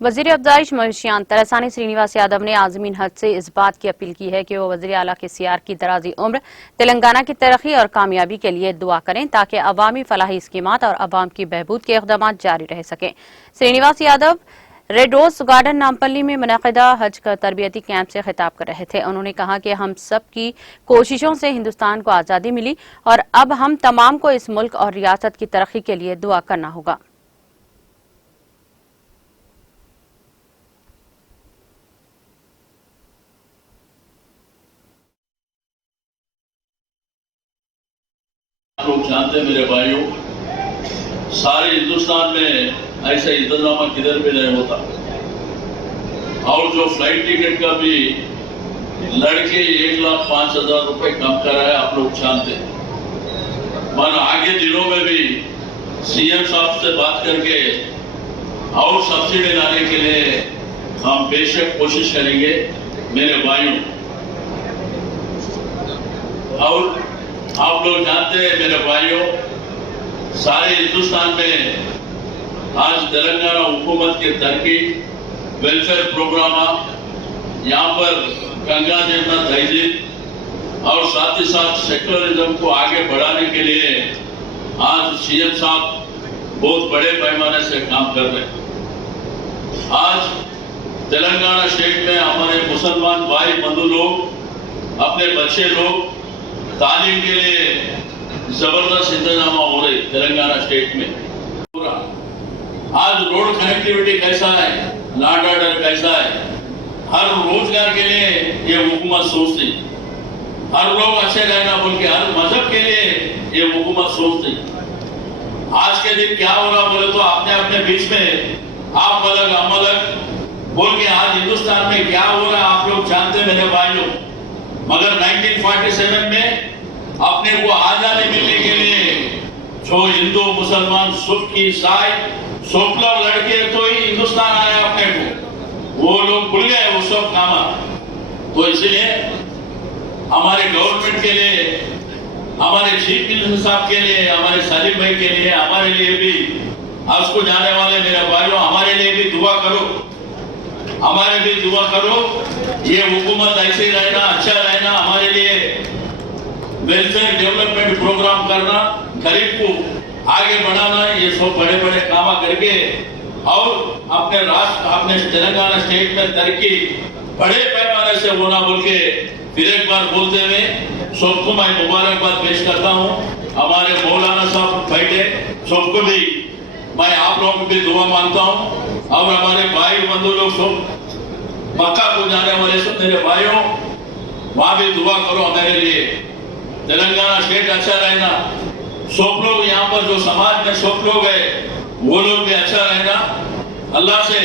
वजीर अफजाइश मवेशियान तरसानी श्रीनिवास यादव ने आज़मीन हज से इस बात की अपील की है कि वो वज़ीर आला के सियार की दराजी उम्र, तेलंगाना की तरक्की और कामयाबी के लिए दुआ करें ताकि अवामी फलाही स्कीमात और अवाम की बहबूद के इक़दाम जारी रह सकें। Srinivas Yadav Red Rose Garden Nampally में मुनक़िदा हज का तरबियती कैंप से खिताब कर रहे थे। उन्होंने कहा कि हम सब की कोशिशों से हिंदुस्तान को आज़ादी मिली और अब हम तमाम को इस मुल्क और रियासत की तरक्की के लिए दुआ करना होगा। आप लोग जानते हैं मेरे भाइयों, सारे हिंदुस्तान में ऐसा इंतजाम किधर भी नहीं होता। और जो फ्लाइट टिकट का भी लड़के 1,05,000 रुपए कम कराया, आप लोग जानते हैं। मन आगे दिनों में भी सीएम साहब से बात करके और सब्सिडी लाने के लिए हम बेशक कोशिश करेंगे मेरे भाइयों। और आप लोग जानते हैं मेरे भाइयों, सारे हिंदुस्तान में आज तेलंगाना हुकूमत के तरक्की वेलफेयर प्रोग्राम, यहाँ पर गंगा जमुना तहजीब और साथ ही साथ सेक्युलरिज्म को आगे बढ़ाने के लिए आज सीएम साहब बहुत बड़े पैमाने से काम कर रहे हैं। आज तेलंगाना स्टेट में हमारे मुसलमान भाई बंधु लोग, अपने बच्चे लोग तालीम के लिए जबरदस्त इंतजाम हो रहे तेलंगाना स्टेट में। आज रोड कनेक्टिविटी कैसा है, लॉ एंड ऑर्डर कैसा है, हर रोजगार के लिए ये हुकूमत सोचती, हर लोग अच्छे रहना बोल के, हर मजहब के लिए ये हुकूमत सोचती। आज के दिन क्या होगा बोले तो अपने अपने बीच में आप अलग हम अलग बोल के आज हिंदुस्तान में क्या हो रहा है आप लोग जानते मेरे भाइयों। मगर 1947 में अपने को आजादी मिलने के लिए जो हिंदू मुसलमान सुख की ईसाई सब लोग लड़के तो ही हिंदुस्तान आया अपने को, वो लोग भूल गए वो सब काम। तो इसलिए हमारे गवर्नमेंट के लिए, हमारे चीफ मिनिस्टर साहब के लिए, हमारे सलीम भाई के लिए, हमारे लिए भी आज को जाने वाले मेरे भाइयों, हमारे लिए भी दुआ करो, हमारे भी दुआ करो। ये हुकूमत ऐसे रहना, अच्छा रहना, हमारे लिए वेलफेयर डेवलपमेंट प्रोग्राम करना, गरीब को आगे बढ़ाना, ये सब बड़े बड़े काम करके और अपने राष्ट्र, अपने तेलंगाना स्टेट में तरक्की बड़े पैमाने से होना बोल के फिर एक बार बोलते हुए सबको मैं मुबारकबाद पेश करता हूँ। हमारे मौलाना साहब बैठे, सबको भी मैं आप लोगों की दुआ मांगता हूँ। और हमारे भाई बंधु लोग सब मक्का को जाने वाले सब मेरे भाइयों, वहां भी दुआ करो हमारे लिए, तेलंगाना स्टेट अच्छा रहना, सब लोग यहाँ पर जो समाज में सब लोग है वो लोग भी अच्छा रहना। अल्लाह से